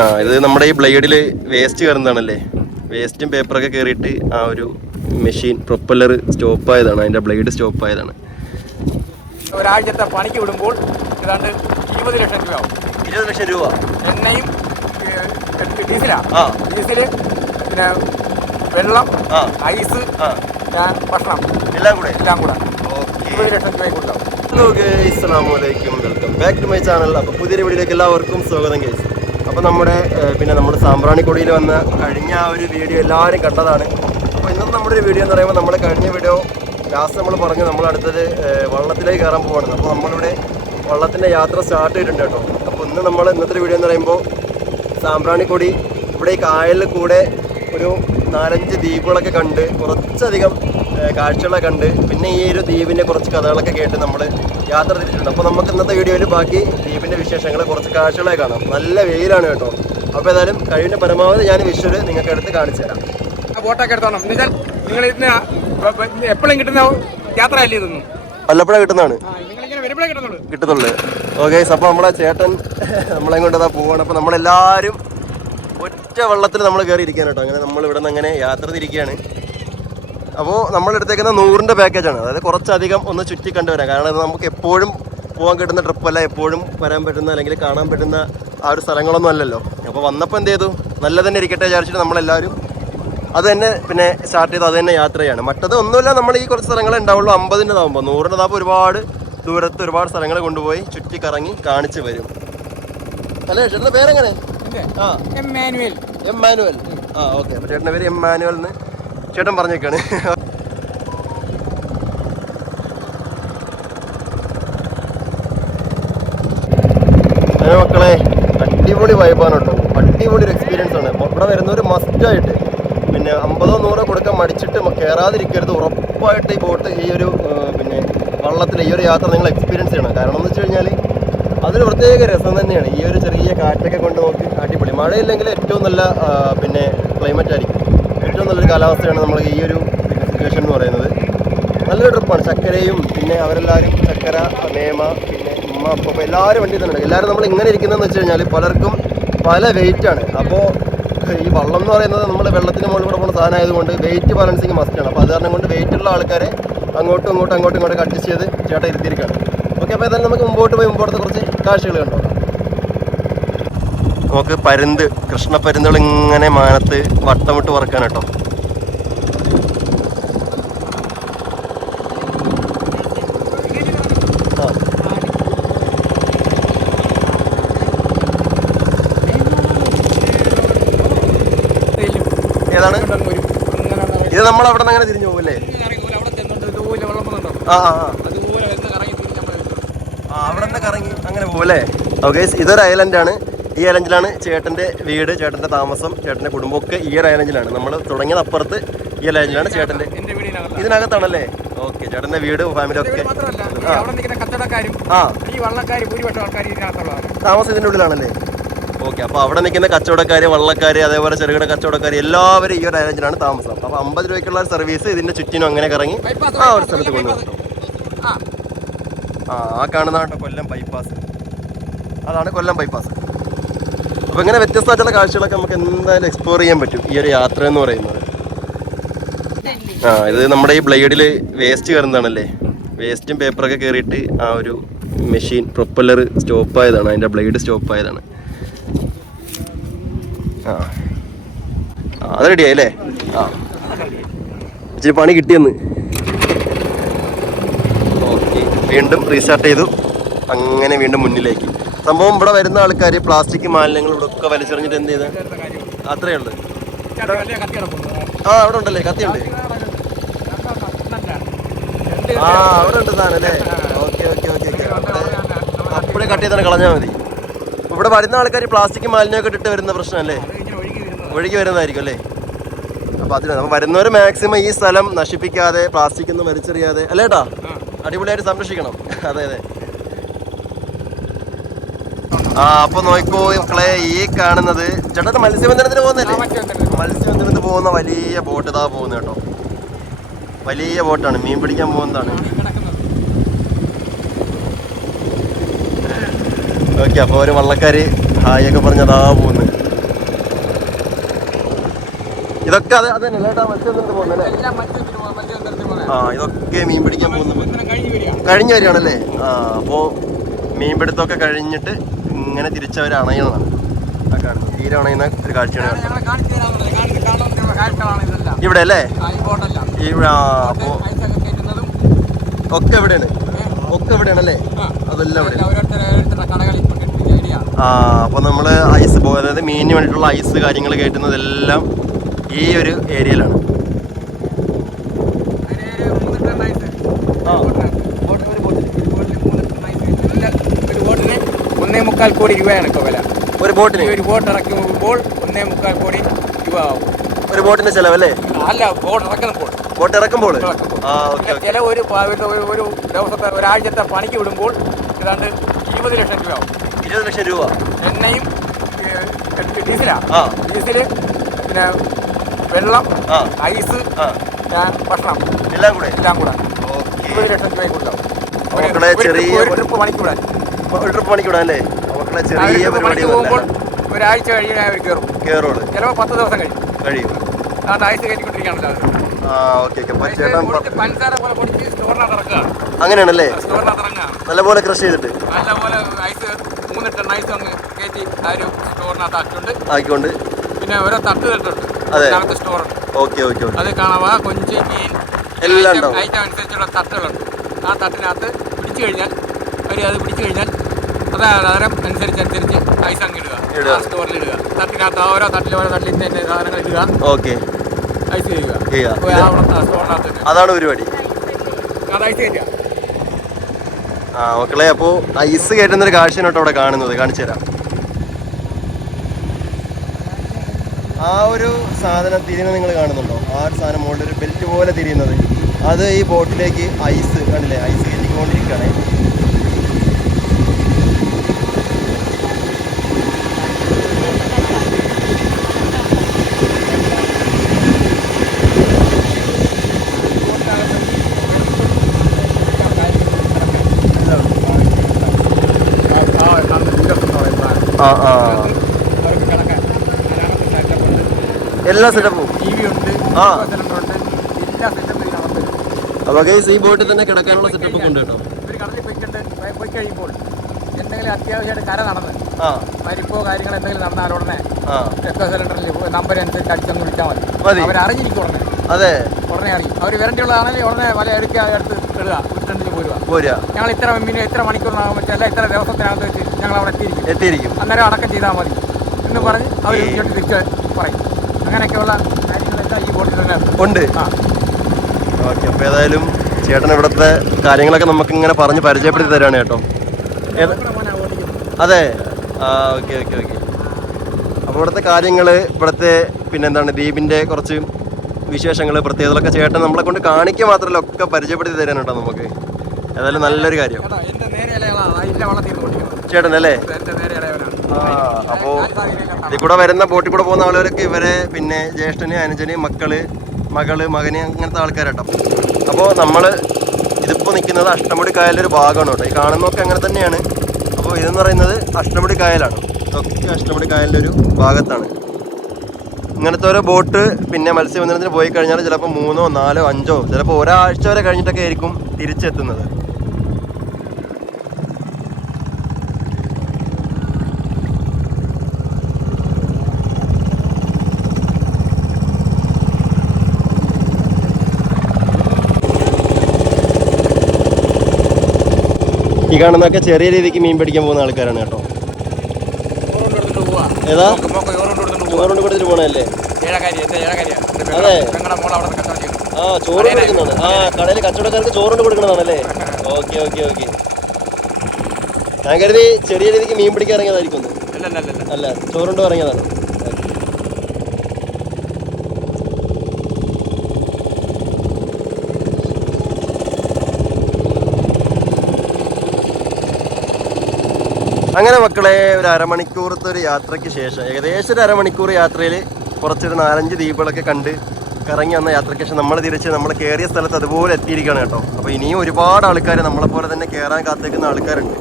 ആ ഇത് നമ്മുടെ ഈ ബ്ലേഡിൽ വേസ്റ്റ് കയറുന്നതാണല്ലേ? വേസ്റ്റും പേപ്പറൊക്കെ കയറിയിട്ട് ആ ഒരു മെഷീൻ പ്രൊപ്പല്ലർ സ്റ്റോപ്പ് ആയതാണ് അതിന്റെ ബ്ലേഡ് സ്റ്റോപ്പ് ആയതാണ് ഒരാഴ്ചത്തെ പണിക്ക് വിടുമ്പോൾ ഏതാണ്ട് ഇരുപത് ലക്ഷം രൂപ ഇരുപത് ലക്ഷം രൂപ? എണ്ണയും ഡീസലാ. ആ. ഡീസൽ പിന്നെ വെള്ളം ഐസ് ഞാൻ ഭക്ഷണം. എല്ലാം കൂടെ? എല്ലാം കൂടെ. ഓക്കെ. ഇരുപത് ലക്ഷം രൂപ കൊടുക്കാം. ഹലോ ഗേസ് അസ്സലാമലൈക്കും welcome back to my channel അപ്പോൾ പുതിയ വീഡിയോയിലേക്ക് എല്ലാവർക്കും സ്വാഗതം ഗേസ് അപ്പോൾ നമ്മുടെ പിന്നെ നമ്മുടെ സാമ്പ്രാണിക്കൊടിയിൽ വന്ന കഴിഞ്ഞ ആ ഒരു വീഡിയോ എല്ലാവരും കണ്ടതാണ്. അപ്പോൾ ഇന്നത്തെ നമ്മുടെ ഒരു വീഡിയോ എന്ന് പറയുമ്പോൾ നമ്മൾ കഴിഞ്ഞ വീഡിയോ ലാസ്റ്റ് നമ്മൾ പറഞ്ഞു നമ്മൾ അടുത്തത് വള്ളത്തിലേക്ക് കയറാൻ പോവാണ്. അപ്പോൾ നമ്മളിവിടെ വള്ളത്തിന്റെ യാത്ര സ്റ്റാർട്ട് ചെയ്തിട്ടുണ്ട് കേട്ടോ. അപ്പോൾ ഇന്ന് നമ്മൾ ഇന്നത്തെ വീഡിയോ എന്ന് പറയുമ്പോൾ സാമ്പ്രാണിക്കൊടി ഇവിടെ ഈ കായലിൽ കൂടെ ഒരു നാലഞ്ച് ദ്വീപുകളൊക്കെ കണ്ട് കുറച്ചധികം കാഴ്ചകളൊക്കെ കണ്ട് പിന്നെ ഈ ഒരു ദ്വീപിന്റെ കുറച്ച് കഥകളൊക്കെ കേട്ട് നമ്മൾ യാത്ര തിരിച്ചിട്ടുണ്ട്. അപ്പോൾ നമുക്ക് ഇന്നത്തെ വീഡിയോയിൽ ബാക്കി ദ്വീപിന്റെ വിശേഷങ്ങൾ കുറച്ച് കാഴ്ചകളെ കാണാം. നല്ല വെയിലാണ് കേട്ടോ. അപ്പോൾ ഏതായാലും കഴിവിന്റെ പരമാവധി ഞാൻ വിഷ്വൽ നിങ്ങൾക്ക് എടുത്ത് കാണിച്ചു തരാം. ബോട്ടൊക്കെ എടുത്തോണം. എന്നുവെച്ചാൽ നിങ്ങൾ ഇതിന് എപ്പോഴും കിട്ടുന്ന യാത്ര അല്ലേ ഇതൊന്നും? വല്ലപ്പോഴാണ് കിട്ടുന്നതാണ്. കിട്ടുന്നുള്ളൂ. ഓക്കെ അപ്പോൾ നമ്മളെ ചേട്ടൻ നമ്മളെ കൊണ്ട് അതാ പോവാണ്. അപ്പോൾ നമ്മളെല്ലാവരും ഒറ്റ വെള്ളത്തിൽ നമ്മൾ കയറി ഇരിക്കുകയാണ് കേട്ടോ. അങ്ങനെ നമ്മൾ ഇവിടെ നിന്ന് അങ്ങനെ യാത്ര തിരിക്കുകയാണ്. അപ്പോൾ നമ്മൾ എടുത്തേക്കുന്ന നൂറിന്റെ പാക്കേജാണ് അതായത് കുറച്ചധികം ഒന്ന് ചുറ്റി കണ്ടുവരാം. കാരണം ഇത് നമുക്ക് എപ്പോഴും പോകാൻ കിട്ടുന്ന ട്രിപ്പല്ല എപ്പോഴും വരാൻ പറ്റുന്ന അല്ലെങ്കിൽ കാണാൻ പറ്റുന്ന ആ ഒരു സ്ഥലങ്ങളൊന്നും അല്ലല്ലോ. അപ്പോൾ വന്നപ്പോൾ എന്ത് ചെയ്തു? നല്ല തന്നെ ഇരിക്കട്ടെ വിചാരിച്ചിട്ട് നമ്മളെല്ലാവരും അത് തന്നെ പിന്നെ സ്റ്റാർട്ട് ചെയ്ത്. അത് തന്നെ യാത്രയാണ്. മറ്റത് ഒന്നുമില്ല നമ്മൾ ഈ കുറച്ച് സ്ഥലങ്ങളെ ഉണ്ടാവുള്ളൂ. അമ്പതിന്റെതാകുമ്പോൾ നൂറിന്റെതാകുമ്പോൾ ഒരുപാട് ദൂരത്ത് ഒരുപാട് സ്ഥലങ്ങൾ കൊണ്ടുപോയി ചുറ്റി കറങ്ങി കാണിച്ച് വരും. അല്ലേ ചേട്ടന്റെ പേരെങ്ങനെ? ആ. എം മാനുവൽ എം മാനുവൽ ആ ഓക്കെ. അപ്പോൾ ചേട്ടന്റെ പേര് എം മാനുവൽ എന്ന്. ചേട്ടൻ പറഞ്ഞേക്കാണ്. മക്കളെ അടിപൊളി വൈബാണ് കേട്ടോ. അടിപൊളി ഒരു എക്സ്പീരിയൻസ് ആണ്. ഇവിടെ വരുന്നവർ മസ്റ്റായിട്ട് പിന്നെ അമ്പതോ നൂറോ കൊടുക്കാൻ മടിച്ചിട്ട് കയറാതിരിക്കരുത് ഉറപ്പായിട്ട് ഈ ബോട്ട് ഈ ഒരു പിന്നെ വള്ളത്തിൽ ഈ ഒരു യാത്ര നിങ്ങൾ എക്സ്പീരിയൻസ് ചെയ്യണം. കാരണം എന്ന് വെച്ച് കഴിഞ്ഞാൽ അതൊരു പ്രത്യേക രസം തന്നെയാണ്. ഈ ഒരു ചെറിയ കാറ്റൊക്കെ കൊണ്ട് നോക്കി അടിപൊളി. മഴയില്ലെങ്കിൽ ഏറ്റവും നല്ല പിന്നെ ക്ലൈമറ്റ് ആയിരിക്കും. ഏറ്റവും നല്ലൊരു കാലാവസ്ഥയാണ് നമ്മൾ ഈ ഒരു സിറ്റുവേഷൻ എന്ന് പറയുന്നത്. നല്ലൊരു ട്രിപ്പാണ് ചക്കരയും പിന്നെ അവരെല്ലാവരും ചക്കര നേമ പിന്നെ ഉമ്മ അപ്പ എല്ലാവരും വണ്ടി തന്നെ എല്ലാവരും നമ്മൾ ഇങ്ങനെ ഇരിക്കുന്നതെന്ന് വെച്ച് കഴിഞ്ഞാൽ പലർക്കും പല വെയിറ്റ് ആണ്. അപ്പോൾ ഈ വള്ളം എന്ന് പറയുന്നത് നമ്മൾ വെള്ളത്തിന് മുകളിൽ കൂടെ പോകുന്ന സാധനം ആയതുകൊണ്ട് വെയിറ്റ് ബാലൻസിങ് മസ്റ്റാണ് അപ്പോൾ അത് കാരണം കൊണ്ട് വെയിറ്റ് ഉള്ള ആൾക്കാരെ അങ്ങോട്ടും ഇങ്ങോട്ടും അങ്ങോട്ടും ഇങ്ങോട്ടും അഡ്ജസ്റ്റ് ചെയ്ത് ചേട്ടാ ഇരുത്തിയിരിക്കുകയാണ്. ഓക്കെ അപ്പോൾ ഏതായാലും നമുക്ക് മുമ്പോട്ട് പോയി മുമ്പോട്ട് കുറച്ച് കാഴ്ചകൾ കണ്ടോ നമുക്ക് പരുന്ത് കൃഷ്ണപ്പരുന്തുകൾ ഇങ്ങനെ മാനത്ത് വട്ടമിട്ട് പറക്കാൻ കേട്ടോ. ഏതാണ്? ഇത് നമ്മൾ അവിടെ നിന്ന് അങ്ങനെ തിരിഞ്ഞു പോകുമല്ലേ അവിടെ നിന്ന് കറങ്ങി അങ്ങനെ പോകുമല്ലേ ഓക്കെ ഇതൊരു ഐലൻഡാണ് ഈ അലഞ്ചിലാണ് ചേട്ടന്റെ വീട് ചേട്ടന്റെ താമസം ചേട്ടന്റെ കുടുംബമൊക്കെ ഈ ഒരു അലഞ്ചിലാണ്. നമ്മൾ തുടങ്ങിയത് അപ്പുറത്ത് ഈ അലഞ്ചിലാണ് ചേട്ടന്റെ ഇതിനകത്താണല്ലേ? ഓക്കെ ചേട്ടന്റെ വീട് ഫാമിലി ഒക്കെ. ആ. താമസം ഇതിന്റെ ഉള്ളിലാണല്ലേ? ഓക്കെ അപ്പോൾ അവിടെ നിൽക്കുന്ന കച്ചവടക്കാർ വള്ളക്കാർ അതേപോലെ ചെറുകിട കച്ചവടക്കാർ എല്ലാവരും ഈ ഒരു അലഞ്ചിലാണ് താമസം. അപ്പോൾ അമ്പത് രൂപയ്ക്കുള്ള സർവീസ് ഇതിന്റെ ചുറ്റിനും അങ്ങനെ കറങ്ങി ആ ഒരു സ്ഥലത്ത് കൊണ്ടുവരും ആ. ആ കാണുന്ന കൊല്ലം ബൈപ്പാസ് അതാണ് കൊല്ലം ബൈപ്പാസ് അപ്പോൾ ഇങ്ങനെ വ്യത്യസ്തമായിട്ടുള്ള കാഴ്ചകളൊക്കെ നമുക്ക് എന്തായാലും എക്സ്പ്ലോർ ചെയ്യാൻ പറ്റും ഈ ഒരു യാത്ര എന്ന് പറയുന്നത്. ആ ഇത് നമ്മുടെ ഈ ബ്ലേഡിൽ വേസ്റ്റ് കയറുന്നതാണല്ലേ? വേസ്റ്റും പേപ്പറൊക്കെ കയറിയിട്ട് ആ ഒരു മെഷീൻ പ്രൊപ്പല്ലർ സ്റ്റോപ്പ് ആയതാണ് അതിന്റെ ബ്ലേഡ് സ്റ്റോപ്പ് ആയതാണ്. ആ. അത് റെഡിയായി അല്ലേ? ആ. ഇച്ചിരി പണി കിട്ടിയെന്ന്. ഓക്കെ. വീണ്ടും റീസ്റ്റാർട്ട് ചെയ്തു. അങ്ങനെ വീണ്ടും മുന്നിലേക്ക്. സംഭവം ഇവിടെ വരുന്ന ആൾക്കാർ പ്ലാസ്റ്റിക് മാലിന്യങ്ങൾ ഇവിടെ ഒക്കെ വലിച്ചെറിഞ്ഞിട്ട് എന്ത് ചെയ്ത്? അത്രയേ അത്രേ ഉള്ളൂ ആ അവിടെ ഉണ്ടല്ലേ കത്തിയുണ്ട്. ആ അവിടെ ഉണ്ട് സാധനം അല്ലേ? ഓക്കെ ഓക്കെ ഓക്കെ അപ്പോഴേ കട്ട് ചെയ്താണ് കളഞ്ഞാൽ മതി. ഇവിടെ വരുന്ന ആൾക്കാർ പ്ലാസ്റ്റിക് മാലിന്യമൊക്കെ ഇട്ടിട്ട് വരുന്ന പ്രശ്നമല്ലേ? ഒഴുകി വരുന്നതായിരിക്കും അല്ലേ? അപ്പോൾ അതിന്. നമ്മൾ വരുന്നവർ മാക്സിമം ഈ സ്ഥലം നശിപ്പിക്കാതെ പ്ലാസ്റ്റിക് ഒന്നും വലിച്ചെറിയാതെ. അല്ലേട്ടാ അടിപൊളിയായിട്ട് സംരക്ഷിക്കണം. അതെ അതെ. ആ അപ്പൊ നോക്കൂ മക്കളെ ഈ കാണുന്നത് ചേട്ടൻ മത്സ്യബന്ധനത്തിന് പോകുന്നല്ലേ? മത്സ്യബന്ധനത്തിന് പോകുന്ന വലിയ ബോട്ട് ഇതാ പോകുന്നത് കേട്ടോ. വലിയ ബോട്ടാണ് മീൻ പിടിക്കാൻ പോകുന്നതാണ്. ഓക്കെ അപ്പോൾ ഒരു വള്ളക്കാര് ഹായ് ഒക്കെ പറഞ്ഞതാ പോകുന്നത്. ഇതൊക്കെ അത് അതന്നെ പോകുന്നല്ലേ പോകാം, മത്സ്യബന്ധനത്തിന് പോകാം. ആ ഇതൊക്കെ മീൻ പിടിക്കാൻ പോകുന്നത്. കഴിഞ്ഞു കഴിഞ്ഞ് വരിക. കഴിഞ്ഞ വരികയാണല്ലേ? ആ അപ്പോൾ മീൻപിടുത്തമൊക്കെ കഴിഞ്ഞിട്ട് ഇങ്ങനെ തിരിച്ചവർ അണയണതാണ് ആ കാണുന്നത്. തീരെ അണയുന്ന ഒരു കാഴ്ചയാണ്. ഇവിടെ അല്ലേ. ഇവിടെ അപ്പോ ഒക്കെ എവിടെയാണ് ഒക്കെ എവിടെയാണ് അല്ലേ? അതെല്ലാം എവിടെ. ആ അപ്പോൾ നമ്മൾ ഐസ് അതായത് മീനിന് വേണ്ടിയിട്ടുള്ള ഐസ് കാര്യങ്ങൾ കയറ്റുന്നതെല്ലാം ഈ ഒരു ഏരിയയിലാണ് അതിന് ഒരു മൂന്ന് ടൺ ഐസ്. ആ. ബോട്ടിനകത്ത്. ഒരു ബോട്ടിൽ മൂന്ന് ടൺ ഐസ്. ഇതിന്റെ ഒരു ബോട്ടിന് ഒന്നേ മുക്കാൽ കോടി രൂപയാണ് ഇപ്പോൾ വില. ഒരു ബോട്ടിന്? ഒരു ബോട്ട് ഇറക്കുമ്പോൾ ഒന്നേ മുക്കാൽ കോടി രൂപ ആവും ഒരു ബോട്ടിന്റെ ചെലവല്ലേ? അല്ല ബോട്ട് ഇറക്കുമ്പോൾ? ബോട്ട് ഇറക്കുമ്പോൾ. ചില ഒരു ഒരു ദിവസത്തെ ഒരാഴ്ചത്തെ പണിക്ക് വിടുമ്പോൾ ഏതാണ്ട് ഇരുപത് ലക്ഷം രൂപ ആവും ഇരുപത് ലക്ഷം രൂപ. എണ്ണയും ഡീസലാ. ഡീസൽ പിന്നെ വെള്ളം ഐസ് ഭക്ഷണം. എല്ലാം കൂടെ? എല്ലാം കൂടെ. ഇരുപത് ലക്ഷം രൂപ കൊടുക്കാം ഒരു- ട്രിപ്പ് പണിക്ക് വിടാൻ. ഒരു ട്രിപ്പ് പണിക്ക് വിടാൻ അല്ലേ ഒരു ചെറിയ പരിപാടി പോകുമ്പോൾ ഒരാഴ്ച കഴിഞ്ഞ് അവർ കയറും. ചിലപ്പോൾ പത്ത് ദിവസം കഴിയും. കഴിയും. കയറ്റിക്കൊണ്ടിരിക്കുകയാണല്ലോ അങ്ങനെയാണല്ലേ? നല്ലപോലെ കൃഷി ചെയ്തിട്ട്. നല്ലപോലെ ഐസ് മൂന്ന് ടൺ ഐസ് അങ്ങ് കയറ്റി ആ ഒരു സ്റ്റോറിനകത്ത് ആക്കിയിട്ടുണ്ട് ആക്കിക്കൊണ്ട്. പിന്നെ ഓരോ തട്ട് തട്ടുണ്ട്. അതെ. അതിനകത്ത് സ്റ്റോറുണ്ട്. ഓക്കെ അത് കാണാവ കൊഞ്ച് മീൻ എല്ലാം അനുസരിച്ചുള്ള തട്ടുകളുണ്ട്. ആ തട്ടിനകത്ത് പിടിച്ചു കഴിഞ്ഞാൽ അവർ അത് പിടിച്ചു കഴിഞ്ഞാൽ തരം അനുസരിച്ച് അനുസരിച്ച് ഐസ് അങ്ങ് ഇടുക. സ്റ്റോറിൽ ഇടുക. തട്ടിനകത്ത് ഓരോ തട്ടിൽ ഓരോ തട്ടിൽ തന്നെ സാധനങ്ങൾ ഇടുക. ഓക്കെ. ഐസ് ചെയ്യുക. അതാണ് പരിപാടി. അത് ഐസ് കയറ്റുക ആ മക്കളെ അപ്പോൾ ഐസ് കയറ്റുന്ന ഒരു കാഴ്ചയാണ് കേട്ടോ അവിടെ കാണുന്നത്. കാണിച്ചു തരാം. ആ ഒരു സാധനം തിരിയുന്നത് നിങ്ങൾ കാണുന്നുണ്ടോ? ആ ഒരു സാധനം മുകളിൽ ഒരു ബെൽറ്റ് പോലെ തിരിയുന്നത്. അത് ഈ ബോട്ടിലേക്ക് ഐസ് കണ്ടില്ലേ? ഐസ് കയറ്റിക്കൊണ്ടിരിക്കുകയാണ് ആ കാണുന്ന വിൻഡോസ് എന്ന് പറയുന്ന സാധനം. ആ ആ അവർക്ക് കിടക്കാൻ അതിനകത്ത് സെറ്റപ്പ് ഉണ്ട് എല്ലാ സെറ്റപ്പും ആ. അപ്പൊ ഈ ബോട്ടിൽ തന്നെ കിടക്കാനുള്ള സെറ്റപ്പ് ഉണ്ട് കേട്ടോ. എന്തെങ്കിലും അത്യാവശ്യമായിട്ട് കര നടന്ന് മരിപ്പോ കാര്യങ്ങൾ എന്തെങ്കിലും നടന്നാൽ ഉടനെ രക്ത സിലിണ്ടറിൽ നമ്പർ ഉടനെ അതെ. ഉടനെ അറിയും അവർ വരണ്ടിയുള്ളതാണെങ്കിൽ ഉടനെ വല എടുക്കുക എടുത്ത് ഞങ്ങൾ ഇത്ര മിനിറ്റ് ഇത്ര മണിക്കൂർ വെച്ച് അല്ല ഇത്ര ദിവസത്തിനകത്ത് വെച്ച് ഞങ്ങൾ അവിടെ എത്തിയിരിക്കും. എത്തിയിരിക്കും. അന്നേരം അടക്കം ചെയ്താൽ മതി. എന്ന് പറഞ്ഞ് അവർ ഇങ്ങോട്ട് തിരിച്ച് പറയും. അങ്ങനെയൊക്കെയുള്ള കാര്യങ്ങളെല്ലാം ഈ ബോട്ടിൽ തന്നെ ഉണ്ട്. ആ. ഓക്കെ അപ്പോൾ ഏതായാലും ചേട്ടൻ ഇവിടുത്തെ കാര്യങ്ങളൊക്കെ നമുക്ക് ഇങ്ങനെ പറഞ്ഞ് പരിചയപ്പെടുത്തി തരാണ് കേട്ടോ. അതെ. ആ ഓക്കെ ഓക്കെ ഓക്കെ. അപ്പോൾ ഇവിടുത്തെ കാര്യങ്ങൾ ഇവിടുത്തെ പിന്നെന്താണ് ദ്വീപിന്റെ കുറച്ച് വിശേഷങ്ങൾ പ്രത്യേകതകളൊക്കെ ചേട്ടൻ നമ്മളെ കൊണ്ട് കാണിക്കുക മാത്രമല്ല ഒക്കെ പരിചയപ്പെടുത്തി തരാൻ കേട്ടോ നമുക്ക്. ഏതായാലും നല്ലൊരു കാര്യം. ചേട്ടൻ അല്ലേ അപ്പോ ഇതിൽ കൂടെ വരുന്ന ബോട്ടിൽ കൂടെ പോകുന്ന ആളുകളൊക്കെ ഇവരെ പിന്നെ ജ്യേഷ്ഠന് അനുജന് മക്കൾ മകൾ മകന് അങ്ങനത്തെ ആൾക്കാരട്ടോ. അപ്പോ നമ്മൾ ഇതിപ്പോൾ നിൽക്കുന്നത് അഷ്ടമുടി കായലിന്റെ ഒരു ഭാഗമാണ് കേട്ടോ. ഈ കാണുന്നൊക്കെ അങ്ങനെ തന്നെയാണ്. അപ്പോൾ ഇതെന്ന് പറയുന്നത് അഷ്ടമുടി കായലാണ്. ഇതൊക്കെ അഷ്ടമുടി കായലിന്റെ ഒരു ഭാഗത്താണ്. ഇങ്ങനത്തെ ഓരോ ബോട്ട് പിന്നെ മത്സ്യബന്ധനത്തിന് പോയി കഴിഞ്ഞാൽ ചിലപ്പോൾ മൂന്നോ നാലോ അഞ്ചോ ചിലപ്പോൾ ഒരാഴ്ച വരെ കഴിഞ്ഞിട്ടൊക്കെ ആയിരിക്കും തിരിച്ചെത്തുന്നത്. ഈ കാണുന്നൊക്കെ ചെറിയ രീതിക്ക് മീൻ പിടിക്കാൻ പോകുന്ന ആൾക്കാരാണ് കേട്ടോ. ഏതാ? കൊടുത്തിട്ട് പോണല്ലേ അതെ. ആ ചോറ് കൊടുക്കുന്നതാണ്. ആ കടയിൽ കച്ചവടക്കാർക്ക് ചോറുണ്ട് കൊടുക്കണതാണല്ലേ ഓക്കെ ഓക്കെ ഓക്കെ. ഞാൻ കരുതി ചെറിയ രീതിക്ക് മീൻ പിടിക്കാൻ ഇറങ്ങിയതായിരിക്കും. അല്ല ചോറുണ്ട് ഇറങ്ങിയതാണ്. അങ്ങനെ മക്കളെ ഒരു അരമണിക്കൂറത്തെ ഒരു യാത്രയ്ക്ക് ശേഷം ഏകദേശം ഒരു അരമണിക്കൂർ യാത്രയിൽ കുറച്ചൊരു നാലഞ്ച് ദ്വീപുകളൊക്കെ കണ്ട് കറങ്ങി വന്ന യാത്രയ്ക്ക് ശേഷം നമ്മൾ തിരിച്ച് നമ്മൾ കയറിയ സ്ഥലത്ത് അതുപോലെ എത്തിയിരിക്കുകയാണ് കേട്ടോ. അപ്പോൾ ഇനിയും ഒരുപാട് ആൾക്കാർ നമ്മളെപ്പോലെ തന്നെ കയറാൻ കാത്തിരിക്കുന്ന ആൾക്കാരുണ്ട്.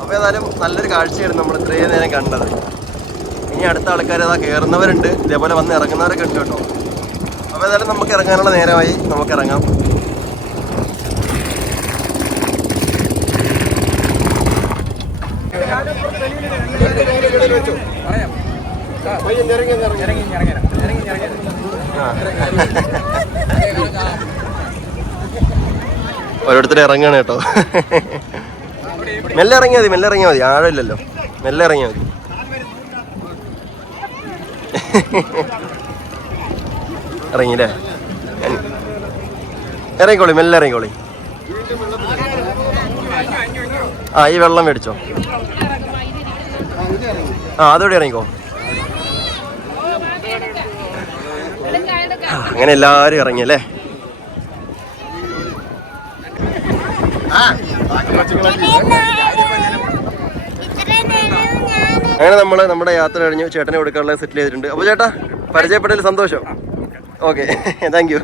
അപ്പോൾ ഏതായാലും നല്ലൊരു കാഴ്ചയായിരുന്നു നമ്മൾ ഇത്രയും നേരം കണ്ടത്. ഇനി അടുത്ത ആൾക്കാർ അതാ കയറുന്നവരുണ്ട് ഇതേപോലെ വന്ന് ഇറങ്ങുന്നവരൊക്കെ ഉണ്ട് കേട്ടോ. അപ്പോൾ ഏതായാലും നമുക്ക് ഇറങ്ങാനുള്ള നേരമായി. നമുക്ക് ഇറങ്ങാം. ഓരോരുത്തർ ഇറങ്ങാണ് കേട്ടോ. മെല്ലെ ഇറങ്ങിയാൽ മതി മെല്ലെ ഇറങ്ങിയാൽ മതി. ആഴമില്ലല്ലോ. മെല്ലെ ഇറങ്ങിയാൽ മതി. ഇറങ്ങിയില്ലേ? ഇറങ്ങിക്കോളി മെല്ലെ ഇറങ്ങിക്കോളി. ആ ഈ വെള്ളം മേടിച്ചോ. ആ അതോടെ ഇറങ്ങിക്കോ. അങ്ങനെ അങ്ങനെ എല്ലാവരും ഇറങ്ങിയല്ലേ അങ്ങനെ നമ്മൾ നമ്മുടെ യാത്ര കഴിഞ്ഞു. ചേട്ടനെ കൊടുക്കാനുള്ള സെറ്റിൽ ചെയ്തിട്ടുണ്ട്. അപ്പോൾ ചേട്ടാ പരിചയപ്പെട്ടതിൽ സന്തോഷം. ഓക്കെ താങ്ക് യു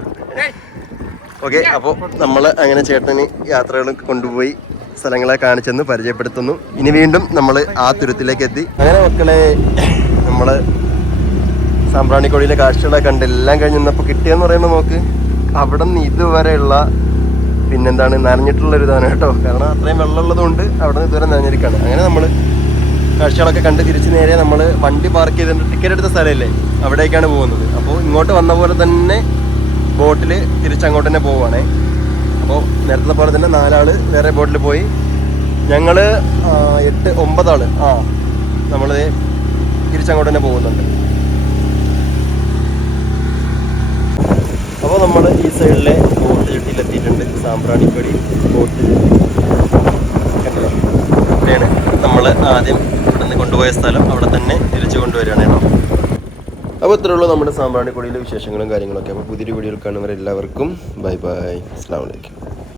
ഓക്കെ അപ്പോൾ നമ്മൾ അങ്ങനെ ചേട്ടന് യാത്രകൾ കൊണ്ടുപോയി. സ്ഥലങ്ങളെ കാണിച്ചെന്ന് പരിചയപ്പെടുത്തുന്നു. ഇനി വീണ്ടും നമ്മൾ ആ തുരുത്തിലേക്ക് എത്തി അങ്ങനെ മക്കളെ നമ്മൾ സാമ്പ്രാണിക്കോടിയിലെ കാഴ്ചകളൊക്കെ കണ്ട് എല്ലാം കഴിഞ്ഞ് നിന്നപ്പോൾ കിട്ടിയെന്ന് പറയുമ്പോൾ നമുക്ക് അവിടെ നിന്ന് ഇതുവരെയുള്ള പിന്നെന്താണ് നനഞ്ഞിട്ടുള്ള ഒരു ഇതാണ് കേട്ടോ. കാരണം അത്രയും വെള്ളമുള്ളത് കൊണ്ട് അവിടെ നിന്ന് ഇതുവരെ നനഞ്ഞിരിക്കുകയാണ് അങ്ങനെ നമ്മൾ കാഴ്ചകളൊക്കെ കണ്ട് തിരിച്ച് നേരെ നമ്മൾ വണ്ടി പാർക്ക് ചെയ്തിട്ട് ടിക്കറ്റ് എടുത്ത സ്ഥലമില്ലേ അവിടേക്കാണ് പോകുന്നത്. അപ്പോൾ ഇങ്ങോട്ട് വന്ന പോലെ തന്നെ ബോട്ടിൽ തിരിച്ചങ്ങോട്ട് തന്നെ പോവുകയാണേ അപ്പോൾ നേരത്തെ പോലെ തന്നെ നാലാൾ വേറെ ബോട്ടിൽ പോയി. ഞങ്ങൾ എട്ട് ഒമ്പതാൾ. ആ നമ്മൾ തിരിച്ചങ്ങോട്ട് തന്നെ പോകുന്നുണ്ട്. അപ്പോൾ നമ്മൾ ഈ സൈഡിലെ ബോട്ട് ജെട്ടിയിലെത്തിയിട്ടുണ്ട് സാമ്പ്രാണിപ്പടി ബോട്ട് കണ്ടോ? നമ്മൾ ആദ്യം ഇവിടെ നിന്ന് കൊണ്ടുപോയ സ്ഥലം. അവിടെ തന്നെ തിരിച്ചു കൊണ്ടുവരികയാണ് കേട്ടോ. അപ്പോൾ ഇത്രയുള്ളൂ നമ്മുടെ സാമ്പ്രാണിക്കൊടിയിലെ വിശേഷങ്ങളും കാര്യങ്ങളൊക്കെ. അപ്പോൾ പുതിയൊരു വീഡിയോയിൽ കാണുന്നവരെല്ലാവർക്കും ബൈ ബൈ. അസ്സാം വലൈക്കും